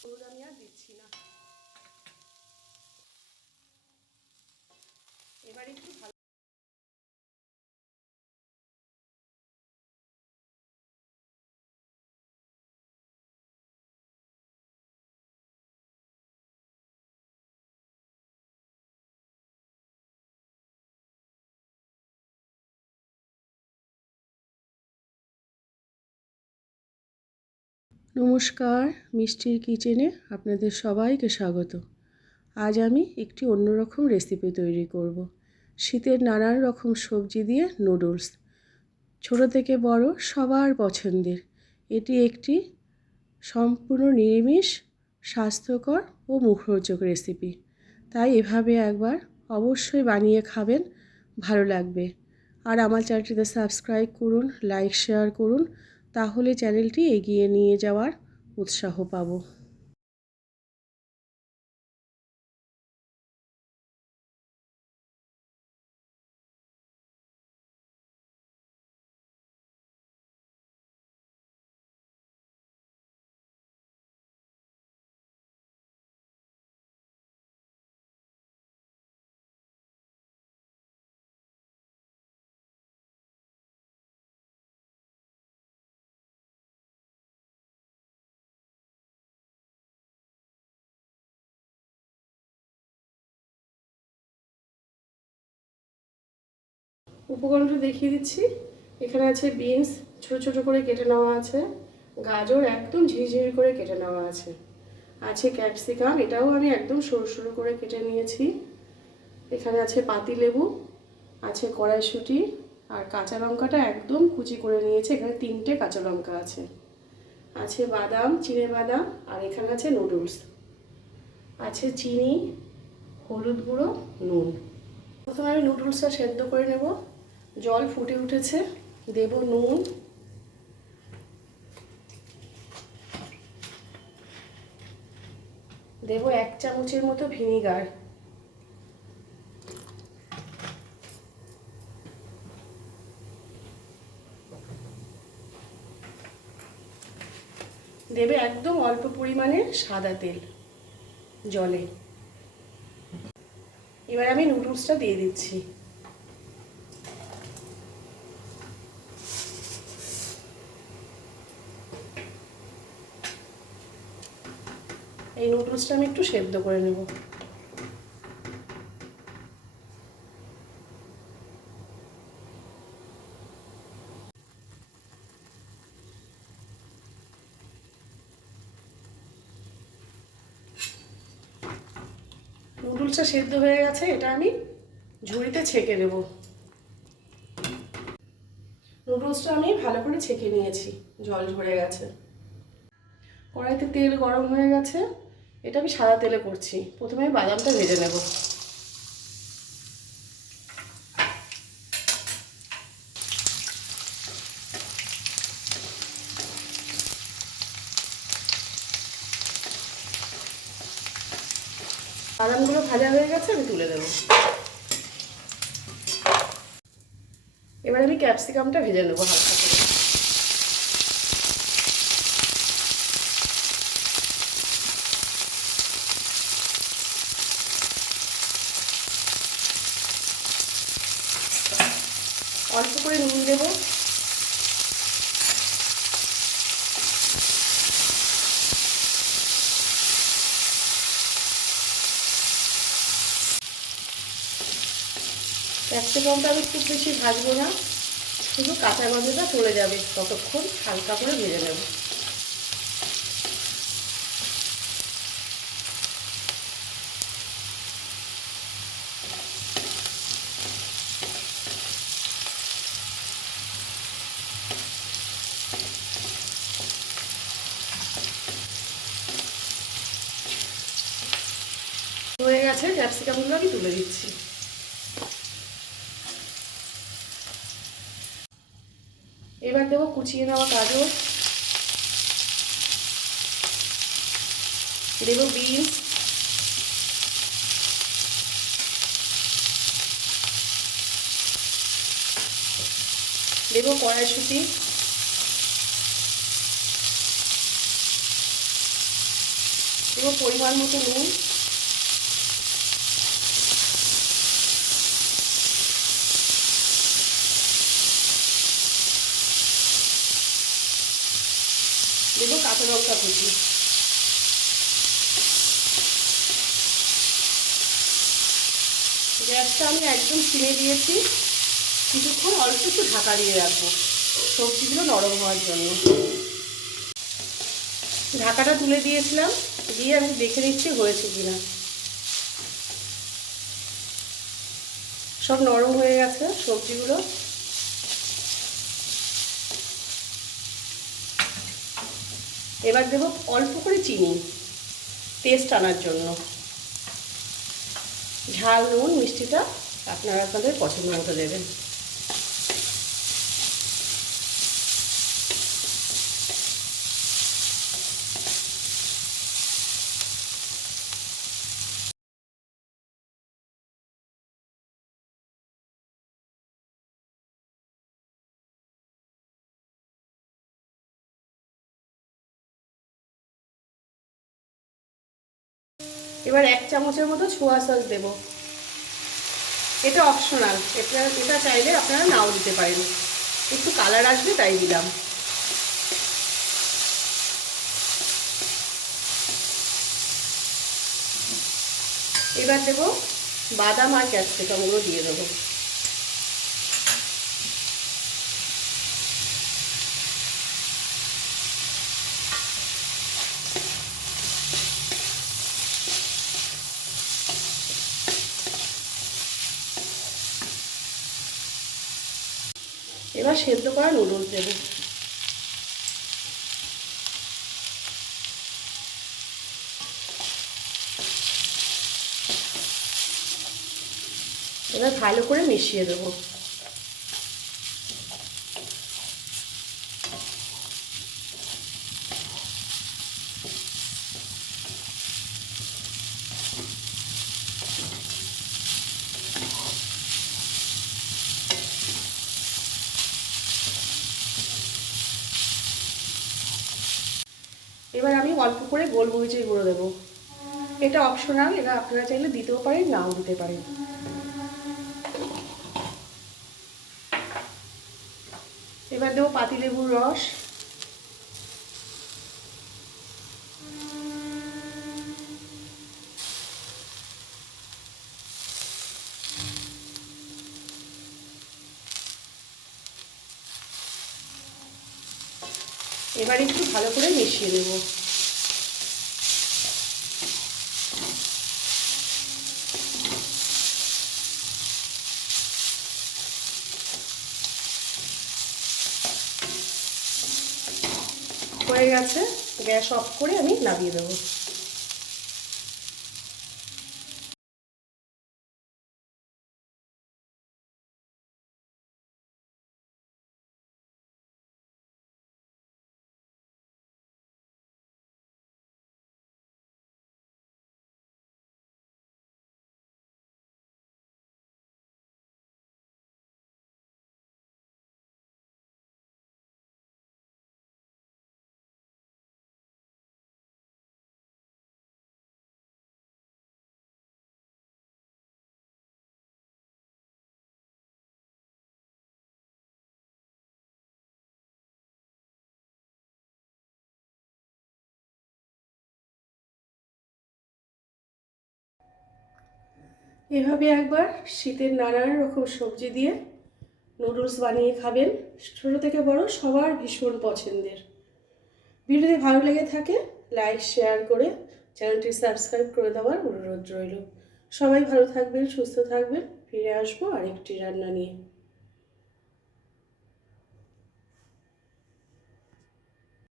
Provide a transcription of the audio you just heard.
হলুদ আমি আর দিচ্ছি না। এবার একটু ভালো নমস্কার, মিষ্টির কিচেনে আপনাদের সবাইকে স্বাগত। আজ আমি একটি অন্যরকম রেসিপি তৈরি করব। শীতের নানান রকম সবজি দিয়ে নুডলস, ছোট থেকে বড় সবার পছন্দের। এটি একটি সম্পূর্ণ নিরামিষ, স্বাস্থ্যকর ও মুখরোচক রেসিপি। তাই এভাবে একবার অবশ্যই বানিয়ে খাবেন, ভালো লাগবে। আর আমার চ্যানেলটিতে সাবস্ক্রাইব করুন, লাইক শেয়ার করুন, তাহলে চ্যানেলটি এগিয়ে নিয়ে যাওয়ার উৎসাহ পাবো। উপকরণটা দেখিয়ে দিচ্ছি। এখানে আছে বিনস, ছোট ছোট করে কেটে নেওয়া আছে। গাজর একদম ঝিরিঝিরি করে কেটে নেওয়া আছে। আছে ক্যাপসিকাম, এটাও আমি একদম সরু সরু করে কেটে নিয়েছি। এখানে আছে পাতিলেবু, আছে কড়াইশুঁটি, আর কাঁচা লঙ্কাটা একদম কুচি করে নিয়েছি। এখানে 3টে কাঁচা লঙ্কা আছে। আছে বাদাম, চিনে বাদাম, আর এখানে আছে নুডলস। আছে চিনি, হলুদ গুঁড়ো, নুন। প্রথমে আমি নুডলসটা সেদ্ধ করে নেব। জল ফুটে উঠেছে, দেব নুন, দেব 1 চামচের মতো ভিনিগার, দেবে একদম অল্প পরিমাণে সাদা তেল জলে। এবার আমি নুডলসটা দিয়ে দিচ্ছি। এই নুডলসটা আমি একটু সেদ্ধ করে নেব। নুডলসটা সেদ্ধ হয়ে গেছে, এটা আমি ঝুড়িতে ছেঁকে নেব। নুডলসটা আমি ভালো করে ছেঁকে নিয়েছি, জল ঝরে গেছে। কড়াইতে তেল গরম হয়ে গেছে, এটা আমি সাদা তেলে করছি। প্রথমে আমি বাদামটা ভেজে নেব। বাদামগুলো ভাজা হয়ে গেছে, আমি তুলে দেবো। এবার আমি ক্যাপসিকামটা ভেজে নেবো হালকা করে। অল্প করে নুন দেবো, ক্যাপসিকামটা আমি খুব বেশি ভাজবো না, শুধু কাঁচা গন্ধটা চলে যাবে ততক্ষণ হালকা করে ভেজে নেব। হয়ে গেছে, ক্যাপসিকামগুলো আমি তুলে দিচ্ছি। এবার দেবো কুচিয়ে নেওয়া গাজর, দেবো বিনস, দেবো কড়াইশুঁটি, এবং পরিমাণ মতো নুন, দেবো কাঁচা লঙ্কা কুচি। গ্যাসটা আমি একদম চিনে দিয়েছি, কিছুক্ষণ অল্প একটু ঢাকা দিয়ে রাখবো সবজিগুলো নরম হওয়ার জন্য। ঢাকাটা তুলে দিয়েছিলাম, দিয়ে আমি দেখে নিচ্ছি হয়েছে কিনা। সব নরম হয়ে গেছে সবজিগুলো। এবার দেবো অল্প করে চিনি টেস্ট আনার জন্য। ঝাল নুন মিষ্টিটা আপনারা আপনাদের পছন্দ মতো দেবেন। এবার 1 চামচের মতো সোয়া সস দেবো। এটা অপশনাল, এটা চাইলে আপনারা নাও দিতে পারেন, একটু কালার আসবে তাই দিলাম। এবার দেবো বাদাম আর ক্যাপসিকামগুলো দিয়ে দেবো। এবার সেদ্ধ করা নুডলস দেবো। এবার ভালো করে মিশিয়ে দেবো। এবার আমি অল্প করে গোলমরিচের গুঁড়ো দেবো। এটা অপশনাল, এটা আপনারা চাইলে দিতেও পারেন নাও দিতে পারেন। এবার দেবো পাতিলেবুর রস। এবার একটু ভালো করে মিশিয়ে দেবো। হয়ে গেছে, গ্যাস অফ করে আমি নামিয়ে দেবো। এভাবে একবার শীতের নানান রকম সবজি দিয়ে নুডলস বানিয়ে খাবেন, ছোটো থেকে বড় সবার ভীষণ পছন্দের। ভিডিওটি ভালো লেগে থাকে লাইক শেয়ার করে চ্যানেলটি সাবস্ক্রাইব করে দেওয়ার অনুরোধ রইল। সবাই ভালো থাকবেন, সুস্থ থাকবেন। ফিরে আসবো আরেকটি রান্না নিয়ে।